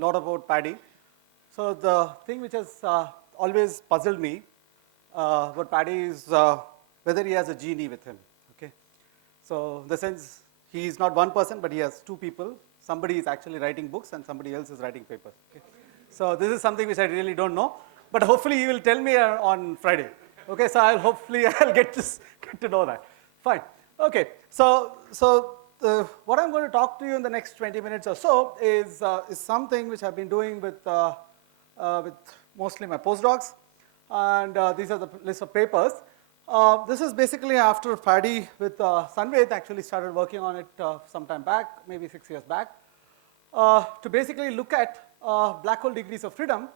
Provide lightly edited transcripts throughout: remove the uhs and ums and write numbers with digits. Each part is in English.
lot about Paddy. So the thing which has always puzzled me about Paddy is whether he has a genie with him. Okay, so in the sense he is not one person, but he has two people. Somebody is actually writing books, and somebody else is writing papers. Okay, so this is something which I really don't know, but hopefully he will tell me on Friday. Okay, so I'll get to know that. Fine. Okay, so what I'm going to talk to you in the next 20 minutes or so is something which I've been doing with mostly my postdocs, and these are the list of papers. This is basically after Paddy with Sanved actually started working on it some time back, maybe 6 years back, to basically look at black hole degrees of freedom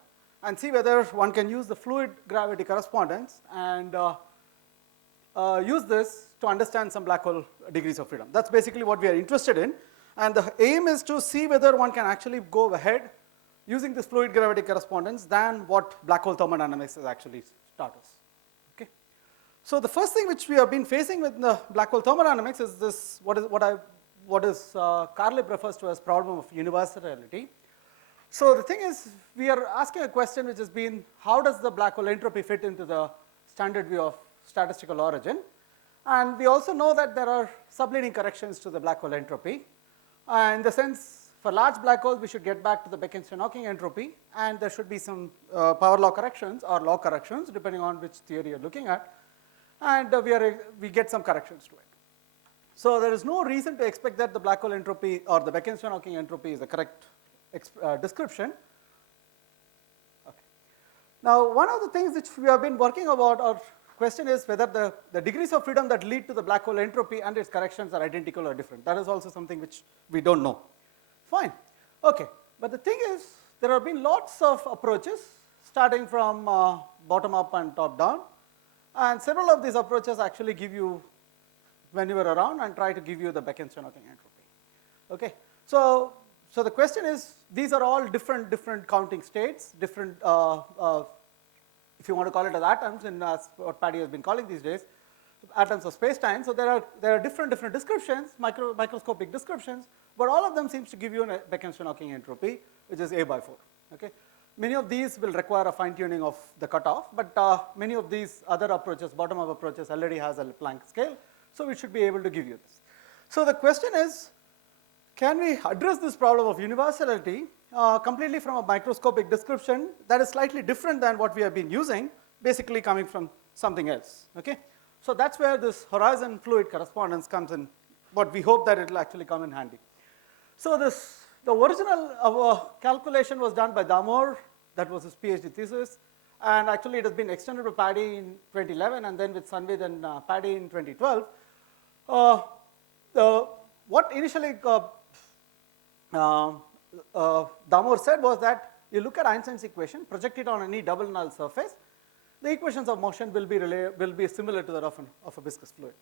and see whether one can use the fluid gravity correspondence and use this to understand some black hole degrees of freedom. That's basically what we are interested in, and the aim is to see whether one can actually go ahead using this fluid gravity correspondence than what black hole thermodynamics has actually taught us. Okay, so the first thing which we have been facing with the black hole thermodynamics is this what Carlip refers to as problem of universality. So the thing is, we are asking a question which has been, how does the black hole entropy fit into the standard view of statistical origin? And we also know that there are subleading corrections to the black hole entropy. In the sense, for large black holes, we should get back to the Bekenstein-Hawking entropy, and there should be some power law corrections or law corrections, depending on which theory you're looking at, and we get some corrections to it. So there is no reason to expect that the black hole entropy or the Bekenstein-Hawking entropy is the correct description. Okay. Now, one of the things which we have been working about, or question is whether the degrees of freedom that lead to the black hole entropy and its corrections are identical or different. That is also something which we don't know. Fine. Okay. But the thing is, there have been lots of approaches starting from bottom up and top down, and several of these approaches actually give you maneuver around and try to give you the Bekenstein-Hawking entropy. Okay. So the question is, these are all different counting states, different if you want to call it as atoms, in what Paddy has been calling these days, atoms of space-time. So there are different descriptions, microscopic descriptions, but all of them seems to give you a Bekenstein-Hawking entropy, which is A by 4. Okay, many of these will require a fine-tuning of the cutoff, but many of these other approaches, bottom-up approaches, already has a Planck scale, so we should be able to give you this. So the question is, can we address this problem of universality completely from a microscopic description that is slightly different than what we have been using, basically coming from something else? Okay, so that's where this horizon fluid correspondence comes in. But we hope that it will actually come in handy. So the original calculation was done by Damore. That was his PhD thesis, and actually it has been extended by Paddy in 2011, and then with Sanved and Paddy in 2012. What initially Damore said was that you look at Einstein's equation, project it on any double null surface, the equations of motion will be similar to that of a viscous fluid.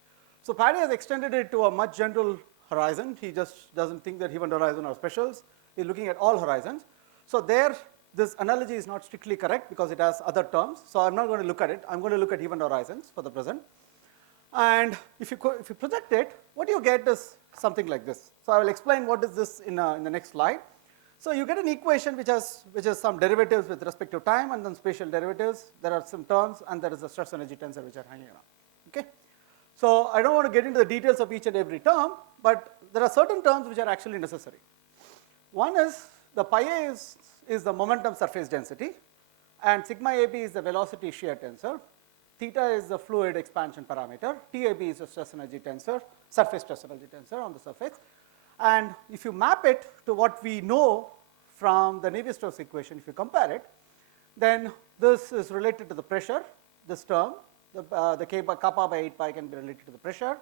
So Paddy has extended it to a much general horizon. He just doesn't think that event horizon are specials. He's looking at all horizons. So there, this analogy is not strictly correct because it has other terms. So I'm not going to look at it. I'm going to look at event horizons for the present. And if you project it, what you get is something like this. So I will explain what is this in the next slide. So you get an equation which has some derivatives with respect to time and then spatial derivatives. There are some terms, and there is a stress energy tensor which are hanging around. Okay. So I don't want to get into the details of each and every term, but there are certain terms which are actually necessary. One is the pi a is the momentum surface density, and sigma ab is the velocity shear tensor. Theta is the fluid expansion parameter. TAB is the stress energy tensor, surface stress energy tensor on the surface. And if you map it to what we know from the Navier-Stokes equation, if you compare it, then this is related to the pressure, this term, the kappa by 8 pi can be related to the pressure.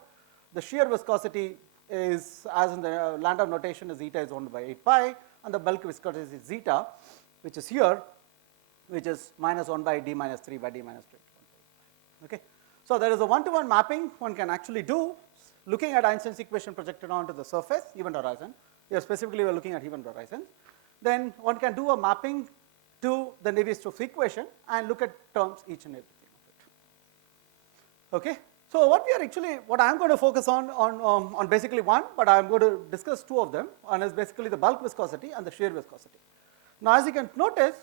The shear viscosity is, as in the Landau notation, is zeta is 1 by 8 pi, and the bulk viscosity is zeta, which is here, which is minus 1 by d minus 3 by d minus 2. Okay. So there is a one-to-one mapping one can actually do, looking at Einstein's equation projected onto the surface, event horizon. Here specifically we are looking at event horizon. Then one can do a mapping to the Navier-Stokes equation and look at terms each and everything of it. Okay. So what I am going to focus on basically one, but I am going to discuss two of them. One is basically the bulk viscosity and the shear viscosity. Now, as you can notice,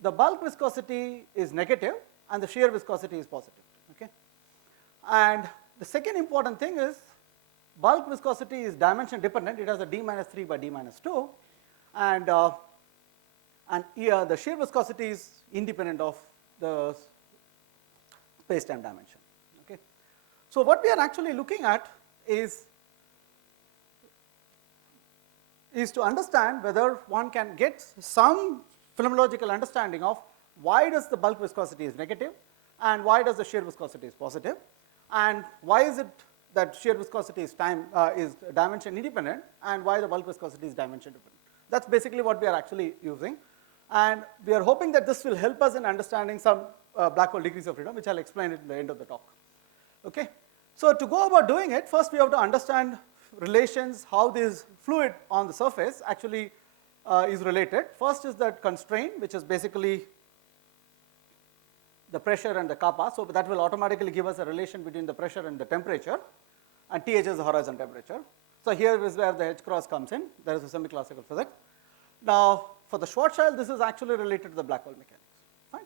the bulk viscosity is negative and the shear viscosity is positive. Okay? And the second important thing is bulk viscosity is dimension dependent. It has a d minus 3 by d minus 2, and the shear viscosity is independent of the space-time dimension. Okay? So what we are actually looking at is to understand whether one can get some phenomenological understanding of why does the bulk viscosity is negative and why does the shear viscosity is positive, and why is it that shear viscosity is dimension independent and why the bulk viscosity is dimension dependent. That's basically what we are actually using, and we are hoping that this will help us in understanding some black hole degrees of freedom, which I'll explain at the end of the talk. Okay? So to go about doing it, first we have to understand relations, how this fluid on the surface actually is related. First is that constraint, which is basically the pressure and the kappa. So that will automatically give us a relation between the pressure and the temperature, and TH is the horizon temperature. So here is where the H cross comes in. There is a semi-classical physics. Now, for the Schwarzschild, this is actually related to the black hole mechanics. Fine.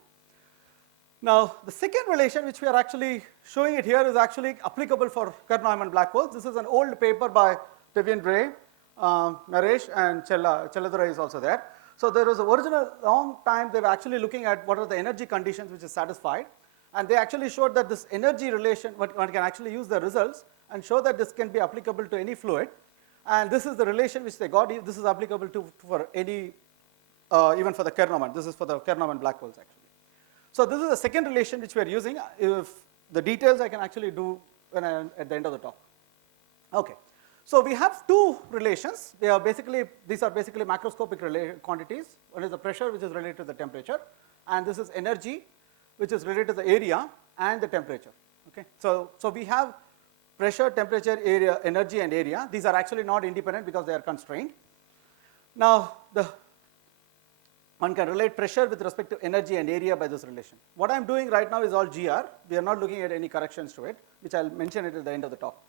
Now, the second relation, which we are actually showing it here, is actually applicable for Kerr-Neumann black holes. This is an old paper by Devian Bray, Naresh, and Chelladurai is also there. So there was an original long time they were actually looking at what are the energy conditions which is satisfied, and they actually showed that this energy relation, one can actually use the results and show that this can be applicable to any fluid, and this is the relation which they got. This is applicable for any, even for the Kerr-Neumann. This is for the Kerr-Neumann black holes actually. So this is the second relation which we are using. If the details I can actually do when at the end of the talk. Okay. So we have two relations. These are basically macroscopic quantities. One is the pressure, which is related to the temperature, and this is energy, which is related to the area and the temperature. Okay. So we have pressure, temperature, area, energy, and area. These are actually not independent because they are constrained. Now one can relate pressure with respect to energy and area by this relation. What I am doing right now is all GR. We are not looking at any corrections to it, which I'll mention it at the end of the talk.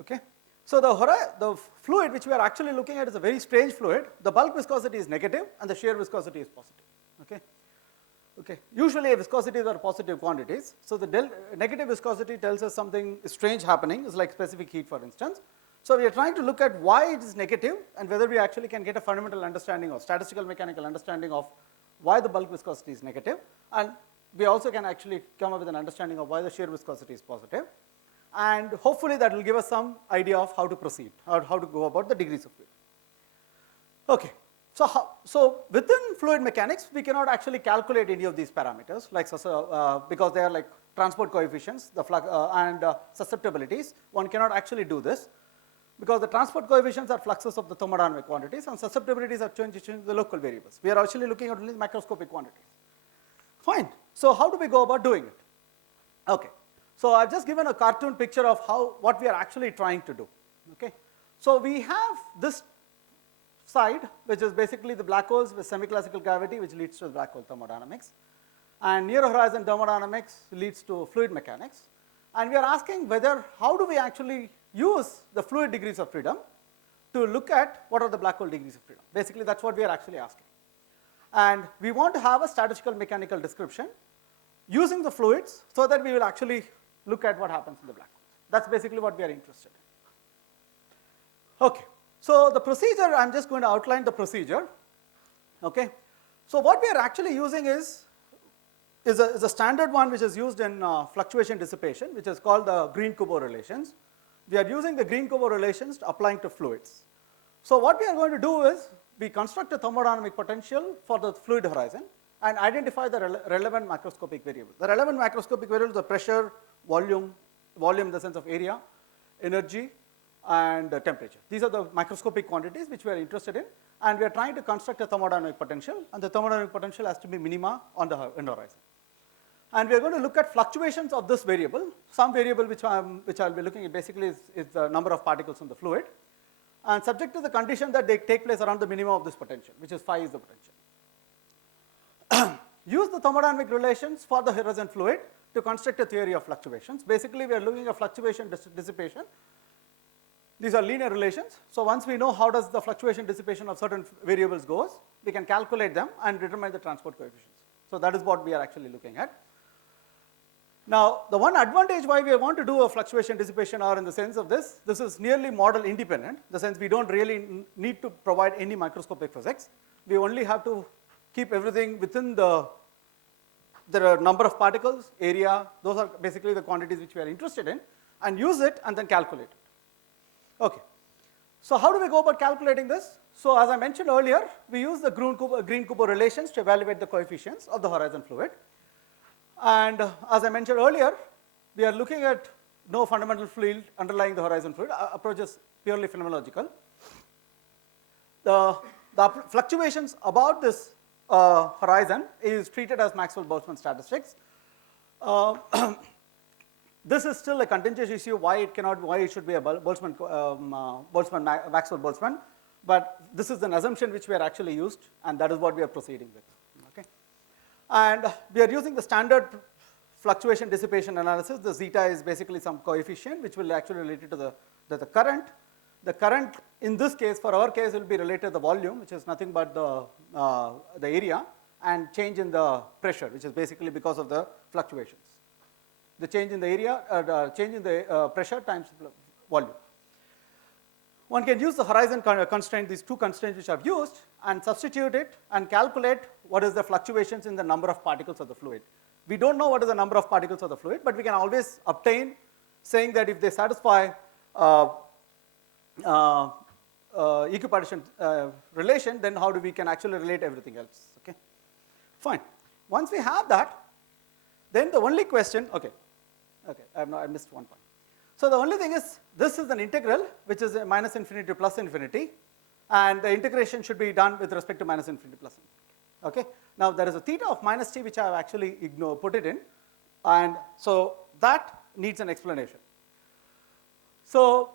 Okay. So the fluid which we are actually looking at is a very strange fluid. The bulk viscosity is negative and the shear viscosity is positive. Okay. Okay. Usually viscosities are positive quantities. So the negative viscosity tells us something strange happening. It's like specific heat, for instance. So we are trying to look at why it is negative and whether we actually can get a fundamental understanding of statistical mechanical understanding of why the bulk viscosity is negative, and we also can actually come up with an understanding of why the shear viscosity is positive. And hopefully that will give us some idea of how to proceed, how to go about the degrees of freedom. Okay, so within fluid mechanics, we cannot actually calculate any of these parameters, like because they are like transport coefficients, the flux and susceptibilities. One cannot actually do this because the transport coefficients are fluxes of the thermodynamic quantities, and susceptibilities are changes in the local variables. We are actually looking at only macroscopic quantities. Fine. So how do we go about doing it? Okay. So I've just given a cartoon picture of what we are actually trying to do. Okay. So we have this side, which is basically the black holes with semi-classical gravity, which leads to the black hole thermodynamics, and near horizon thermodynamics leads to fluid mechanics. And we are asking how do we actually use the fluid degrees of freedom to look at what are the black hole degrees of freedom. Basically, that's what we are actually asking. And we want to have a statistical mechanical description using the fluids so that we will actually look at what happens in the black holes. That's basically what we are interested in. Okay. So the procedure, I'm just going to outline the procedure. Okay. So what we are actually using is a standard one which is used in fluctuation-dissipation, which is called the Green-Kubo relations. We are using the Green-Kubo relations applying to fluids. So what we are going to do is we construct a thermodynamic potential for the fluid horizon and identify the relevant macroscopic variables. The relevant macroscopic variables are pressure, volume in the sense of area, energy, and temperature. These are the macroscopic quantities which we are interested in, and we are trying to construct a thermodynamic potential, and the thermodynamic potential has to be minima on the horizon. And we are going to look at fluctuations of this variable. Some variable which I'll be looking at basically is the number of particles in the fluid, and subject to the condition that they take place around the minimum of this potential, which is phi is the potential. Use the thermodynamic relations for the horizon fluid to construct a theory of fluctuations. Basically, we are looking at fluctuation dissipation These are linear relations. So once we know how does the fluctuation dissipation of certain variables goes, we can calculate them and determine the transport coefficients. So that is what we are actually looking at. Now, the one advantage why we want to do a fluctuation dissipation are in the sense of this is nearly model independent, in the sense we don't really need to provide any microscopic physics. We only have to keep everything within the number of particles, area, those are basically the quantities which we are interested in, and use it and then calculate it. Okay. So how do we go about calculating this? So as I mentioned earlier, we use the Green-Kubo relations to evaluate the coefficients of the horizon fluid. And as I mentioned earlier, we are looking at no fundamental field underlying the horizon fluid. Approach is purely phenomenological. The fluctuations about this horizon is treated as Maxwell-Boltzmann statistics. This is still a contentious issue why it should be a Maxwell-Boltzmann, but this is an assumption which we are actually used, and that is what we are proceeding with. Okay. And we are using the standard fluctuation dissipation analysis. The zeta is basically some coefficient which will actually relate it to the current. The current in this case, for our case, will be related to the volume, which is nothing but the area, and change in the pressure, which is basically because of the fluctuations. The change in the area, change in the pressure times volume. One can use the horizon constraint, these two constraints which I've used, and substitute it and calculate what is the fluctuations in the number of particles of the fluid. We don't know what is the number of particles of the fluid, but we can always obtain, saying that if they satisfy equipartition relation, then how do we can actually relate everything else? Okay, fine. Once we have that, then the only question, okay, I missed one point. So the only thing is, this is an integral which is minus infinity to plus infinity, and the integration should be done with respect to minus infinity to plus infinity. Okay. Now there is a theta of minus t which I have actually put it in, and so that needs an explanation. So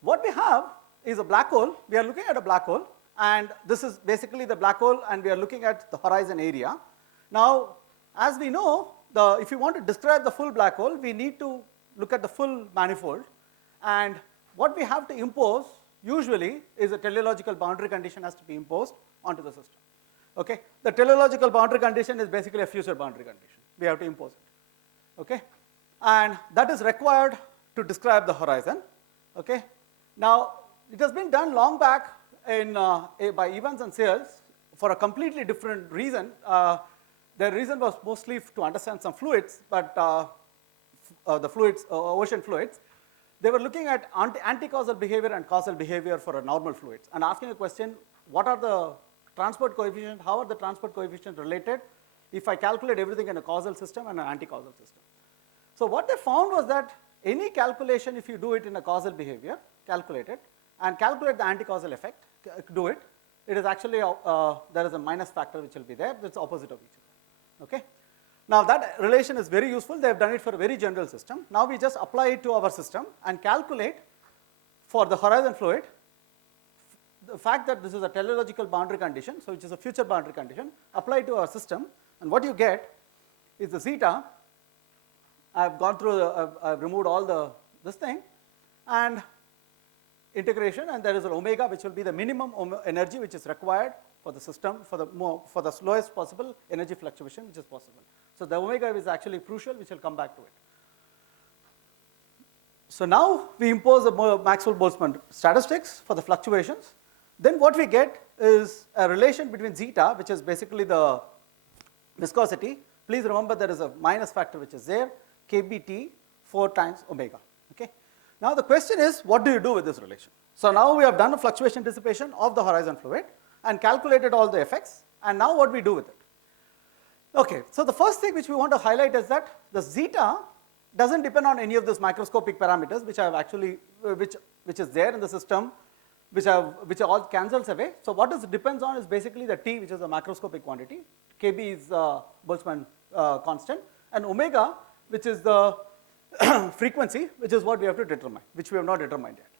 what we have is a black hole. We are looking at a black hole, and this is basically the black hole, and we are looking at the horizon area. Now, as we know, if you want to describe the full black hole, we need to look at the full manifold, and what we have to impose usually is a teleological boundary condition has to be imposed onto the system. Okay, the teleological boundary condition is basically a future boundary condition. We have to impose it. Okay, and that is required to describe the horizon. Okay, now it has been done long back by Evans and Searles for a completely different reason. The reason was mostly to understand some fluids, but the fluids, ocean fluids, they were looking at anti-causal behavior and causal behavior for a normal fluids, and asking a question: what are the transport coefficients? How are the transport coefficients related if I calculate everything in a causal system and an anti-causal system? So what they found was that any calculation, if you do it in a causal behavior, calculate it, and calculate the anti-causal effect, do it. It is actually there is a minus factor which will be there. That's opposite of each other. Okay. Now that relation is very useful. They have done it for a very general system. Now we just apply it to our system and calculate for the horizon fluid the fact that this is a teleological boundary condition, so which is a future boundary condition, apply it to our system, and what you get is the zeta. I've gone through, I've removed all this thing, and integration, and there is an omega which will be the minimum energy which is required for the system for the slowest possible energy fluctuation which is possible. So the omega is actually crucial, which will come back to it. So now we impose the Maxwell-Boltzmann statistics for the fluctuations. Then what we get is a relation between zeta, which is basically the viscosity. Please remember there is a minus factor which is there, kBt 4 times omega. Okay. Now the question is, what do you do with this relation? So now we have done a fluctuation dissipation of the horizon fluid and calculated all the effects, and now what we do with it? Okay, so the first thing which we want to highlight is that the zeta doesn't depend on any of those microscopic parameters which have actually, which is there in the system, which all cancels away. So what it depends on is basically the T, which is a macroscopic quantity. Kb is Boltzmann constant, and omega, which is the frequency, which is what we have to determine, which we have not determined yet.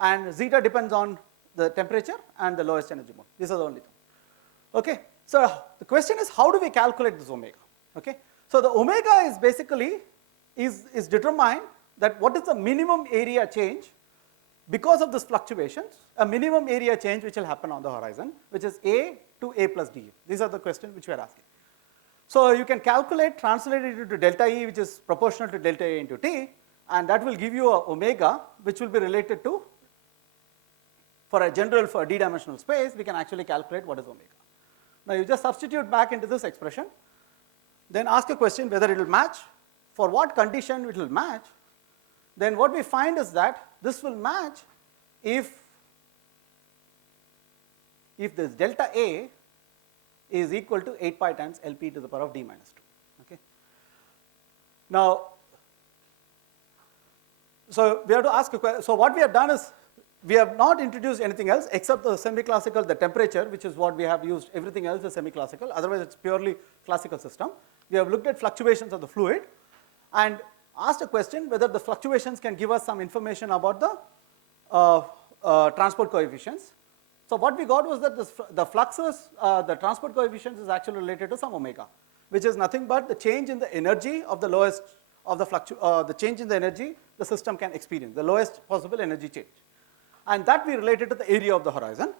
And zeta depends on the temperature and the lowest energy mode. These are the only things. Okay, so the question is, how do we calculate this omega? Okay, so the omega is basically is determined that what is the minimum area change because of this fluctuations, a minimum area change which will happen on the horizon, which is A to A plus D. These are the questions which we are asking. So you can calculate, translate it into delta E, which is proportional to delta A into T, and that will give you a omega, which will be related to, for a general, for a d-dimensional space, we can actually calculate what is omega. Now you just substitute back into this expression, then ask a question whether it will match, for what condition it will match. Then what we find is that this will match if this delta A is equal to 8 pi times Lp to the power of d minus 2. Okay. Now, so we have to ask a question. So what we have done is we have not introduced anything else except the semi-classical, the temperature, which is what we have used. Everything else is semi-classical. Otherwise, it's purely classical system. We have looked at fluctuations of the fluid and asked a question whether the fluctuations can give us some information about the transport coefficients. So what we got was that the fluxes, the transport coefficients is actually related to some omega, which is nothing but the change in the energy of the lowest of the change in the energy the system can experience, the lowest possible energy change. And that we related to the area of the horizon.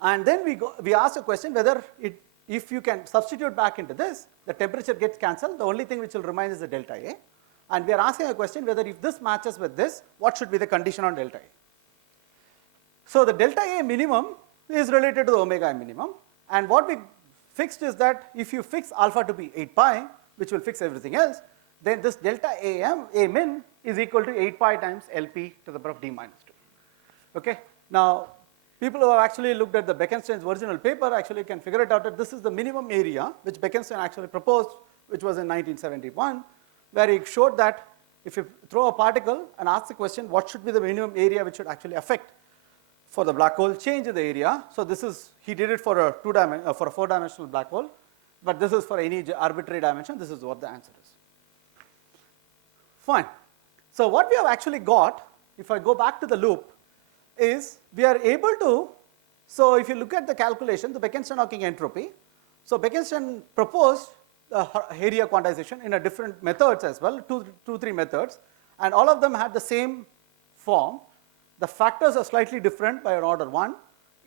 And then we asked a question whether if you can substitute back into this, the temperature gets cancelled, the only thing which will remain is the delta A. And we are asking a question whether if this matches with this, what should be the condition on delta A. So the delta A minimum is related to the omega minimum, and what we fixed is that if you fix alpha to be 8 pi, which will fix everything else, then this delta A min is equal to 8 pi times Lp to the power of d minus 2. Okay. Now, people who have actually looked at the Bekenstein's original paper actually can figure it out that this is the minimum area which Bekenstein actually proposed, which was in 1971, where he showed that if you throw a particle and ask the question what should be the minimum area which should actually affect for the black hole change in the area. So this is, he did it for a 4-dimensional black hole, but this is for any arbitrary dimension. This is what the answer is. Fine. So what we have actually got, if I go back to the loop, is we are able to, so if you look at the calculation, the Bekenstein-Hawking entropy, so Bekenstein proposed the area quantization in a different methods as well, three methods, and all of them had the same form. The factors are slightly different by an order 1.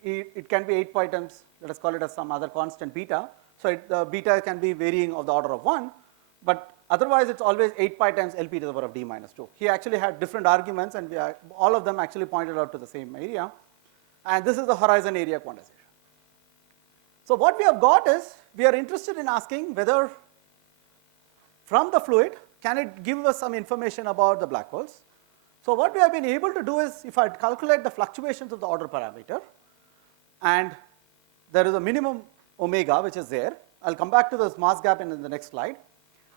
It can be 8 pi times, let us call it as some other constant beta. So the beta can be varying of the order of 1, but otherwise it's always 8 pi times Lp to the power of d minus 2. He actually had different arguments, and all of them actually pointed out to the same area. And this is the horizon area quantization. So what we have got is, we are interested in asking whether from the fluid, can it give us some information about the black holes? So what we have been able to do is, if I calculate the fluctuations of the order parameter, and there is a minimum omega which is there, I'll come back to this mass gap in the next slide.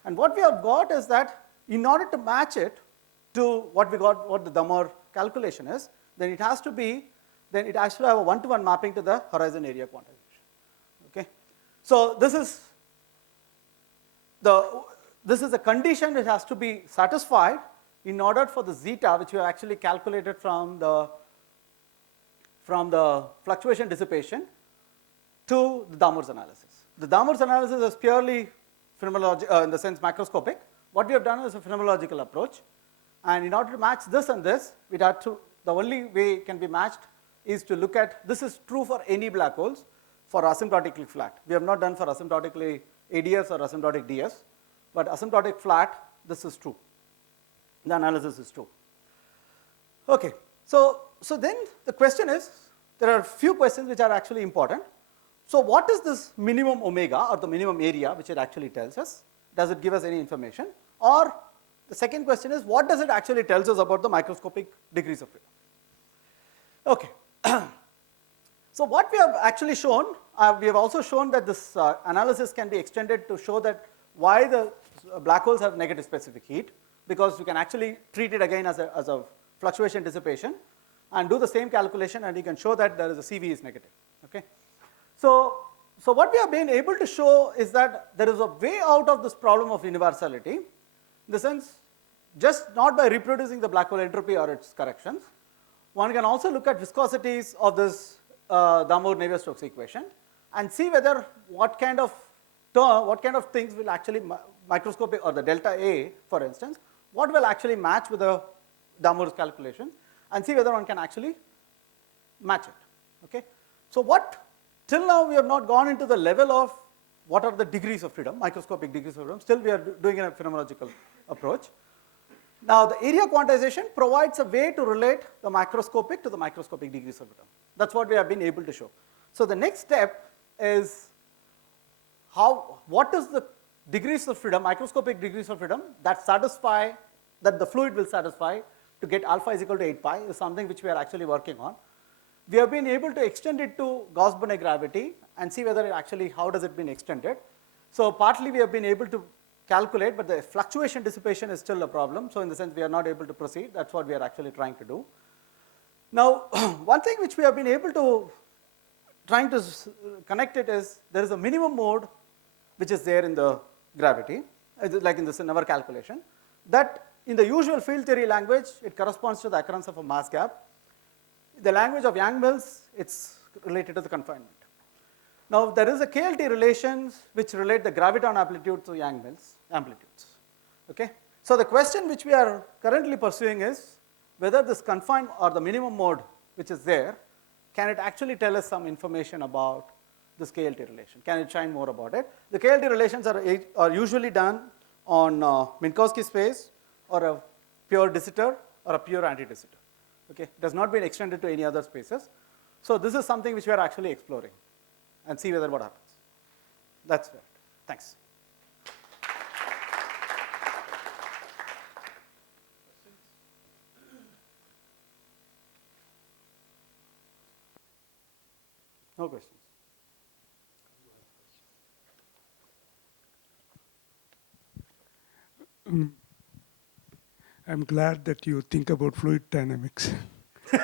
And what we have got is that in order to match it to what we got, what the Damor calculation is, then it has to be, then it has to have a one-to-one mapping to the horizon area quantization. Okay, so this is a condition that has to be satisfied in order for the zeta, which we have actually calculated from the fluctuation-dissipation to the Damor's analysis. The Damor's analysis is purely phenomenological, in the sense macroscopic. What we have done is a phenomenological approach, and in order to match this and this, the only way it can be matched is to look at, this is true for any black holes for asymptotically flat. We have not done for asymptotically ADS or asymptotic DS, but asymptotic flat, this is true. The analysis is true. Okay, so then the question is, there are a few questions which are actually important. So what is this minimum omega or the minimum area which it actually tells us? Does it give us any information? Or the second question is, what does it actually tells us about the microscopic degrees of freedom? Okay. So what we have actually shown, we have also shown that this analysis can be extended to show that why the black holes have negative specific heat, because you can actually treat it again as a fluctuation dissipation and do the same calculation, and you can show that there is a CV is negative. Okay. So what we have been able to show is that there is a way out of this problem of universality, in the sense, just not by reproducing the black hole entropy or its corrections. One can also look at viscosities of this Damor-Navier-Stokes equation and see whether what kind of things will actually microscopic, or the delta A, for instance, what will actually match with the Damor's calculation. and see whether one can actually match it. Okay? So till now we have not gone into the level of what are the degrees of freedom, microscopic degrees of freedom. Still we are doing a phenomenological approach. Now the area quantization provides a way to relate the macroscopic to the microscopic degrees of freedom. That's what we have been able to show. So the next step is what is the degrees of freedom, microscopic degrees of freedom that the fluid will satisfy to get alpha is equal to 8 pi is something which we are actually working on. We have been able to extend it to Gauss-Bonnet gravity and see whether how does it been extended. So partly we have been able to calculate, but the fluctuation dissipation is still a problem. So in the sense we are not able to proceed. That's what we are actually trying to do. Now, one thing which we have been able to trying to connect it is there is a minimum mode which is there in the gravity, like in our calculation, that in the usual field theory language, it corresponds to the occurrence of a mass gap. The language of Yang-Mills, it's related to the confinement. Now, there is a KLT relations which relate the graviton amplitude to Yang-Mills amplitudes. Okay? So the question which we are currently pursuing is whether this confined or the minimum mode which is there, can it actually tell us some information about this KLT relation? Can it shine more about it? The KLT relations are usually done on Minkowski space or a pure de Sitter or a pure anti-de Sitter. Okay? It has not been extended to any other spaces. So this is something which we are actually exploring and see whether what happens. That's right. Thanks. No questions. I'm glad that you think about fluid dynamics. Okay.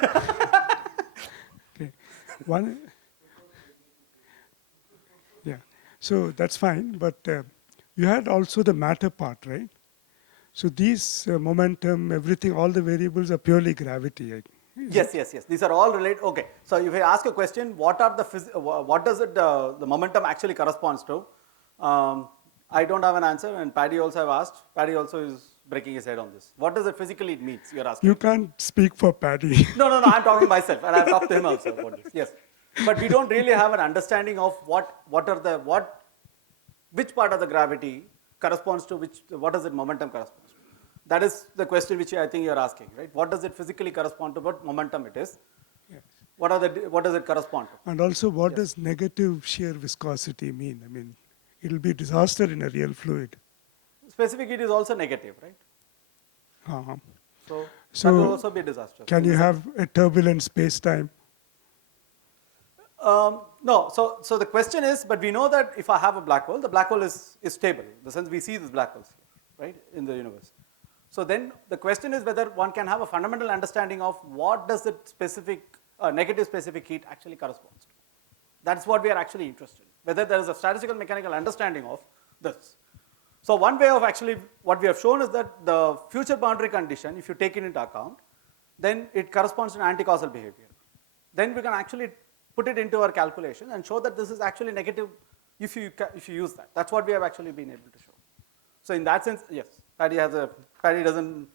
Yeah. So that's fine, but you had also the matter part, right? So these momentum, everything, all the variables are purely gravity. Yes. These are all related. Okay. So if I ask a question, what does the momentum actually corresponds to? I don't have an answer, and Paddy also have asked. Paddy also is breaking his head on this. What does it physically mean? You're asking. You can't speak for Paddy. No. I'm talking myself, and I've talked to him also about this. Yes, but we don't really have an understanding of which part of the gravity corresponds to what does it momentum correspond to? That is the question which I think you're asking, right? What does it physically correspond to? What momentum it is? Yes. What does it correspond to? And also, what does negative shear viscosity mean? I mean, it'll be disaster in a real fluid. Specific heat is also negative, right? So that will also be a disaster. Can you have a turbulent space-time? No. So the question is, but we know that if I have a black hole, the black hole is stable. In the sense we see these black holes here, right, in the universe. So then the question is whether one can have a fundamental understanding of what does the negative specific heat actually corresponds to. That's what we are actually interested in, whether there is a statistical mechanical understanding of this. So one way of actually what we have shown is that the future boundary condition, if you take it into account, then it corresponds to an anti-causal behavior. Then we can actually put it into our calculation and show that this is actually negative if you use that. That's what we have actually been able to show. So in that sense, yes, Paddy doesn't.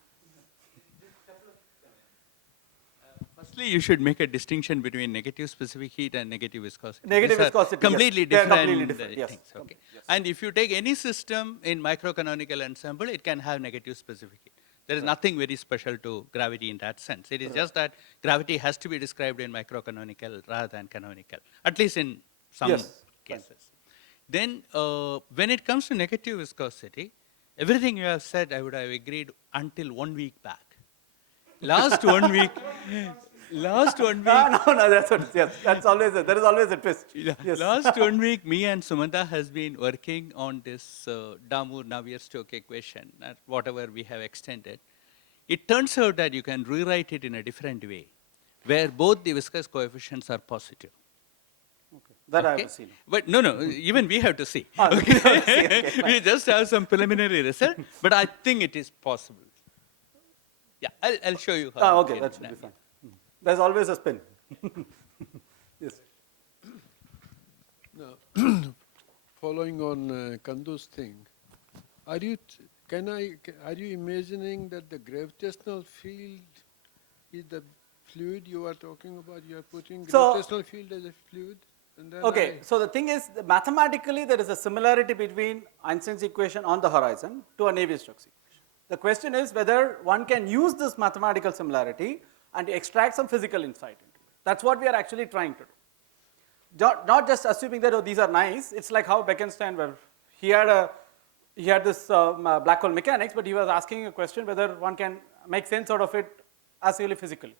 Firstly, you should make a distinction between negative specific heat and negative viscosity. Negative viscosity, completely yes. different. They are completely different, yes. Things. Okay. Yes. And if you take any system in microcanonical ensemble, it can have negative specific heat. There is nothing very special to gravity in that sense. It is just that gravity has to be described in microcanonical rather than canonical, at least in some cases. Right. Then, when it comes to negative viscosity, everything you have said, I would have agreed until 1 week back. Last 1 week. No, that's what it is. Yes, there is always a twist. Yeah. Yes. Last 1 week, me and Sumanta has been working on this Damour-Navier-Stokes equation, whatever we have extended. It turns out that you can rewrite it in a different way, where both the viscous coefficients are positive. Okay. That I haven't seen. But no, even we have to see. Okay. We just have some preliminary result, but I think it is possible. Yeah, I'll show you how. Okay, that should be fine. There's always a spin. Yes. Now, following on Kandu's thing, are you imagining that the gravitational field is the fluid you are talking about? You are putting So- gravitational field as a fluid? And then Okay, so the thing is, mathematically, there is a similarity between Einstein's equation on the horizon to a Navier-Stokes equation. The question is whether one can use this mathematical similarity and extract some physical insight into it. That's what we are actually trying to do. Not just assuming that, oh, these are nice. It's like how Bekenstein, where he had this black hole mechanics, but he was asking a question whether one can make sense out of it as really physically.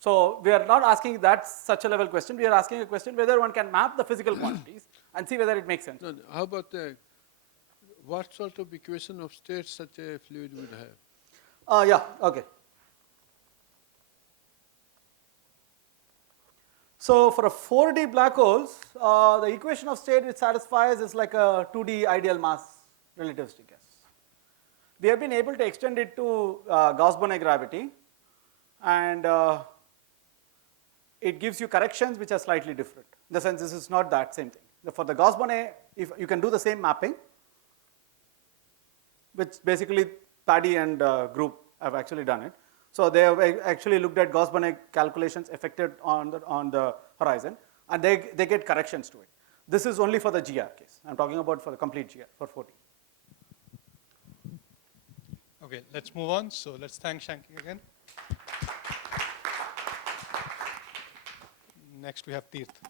So we are not asking that such a level question. We are asking a question whether one can map the physical quantities and see whether it makes sense. No, how about what sort of equation of state such a fluid would have? Yeah, okay. So for a 4D black holes, the equation of state which satisfies is like a 2D ideal mass relativistic gas. We have been able to extend it to Gauss-Bonnet gravity, and it gives you corrections which are slightly different. In the sense, this is not that same thing. For the Gauss-Bonnet, if you can do the same mapping, which basically Paddy and group have actually done it. So they have actually looked at Gauss-Bonnet calculations effected on the horizon, and they get corrections to it. This is only for the GR case. I'm talking about for the complete GR, for 40. Okay, let's move on. So let's thank Shanky again. Next we have Tirth.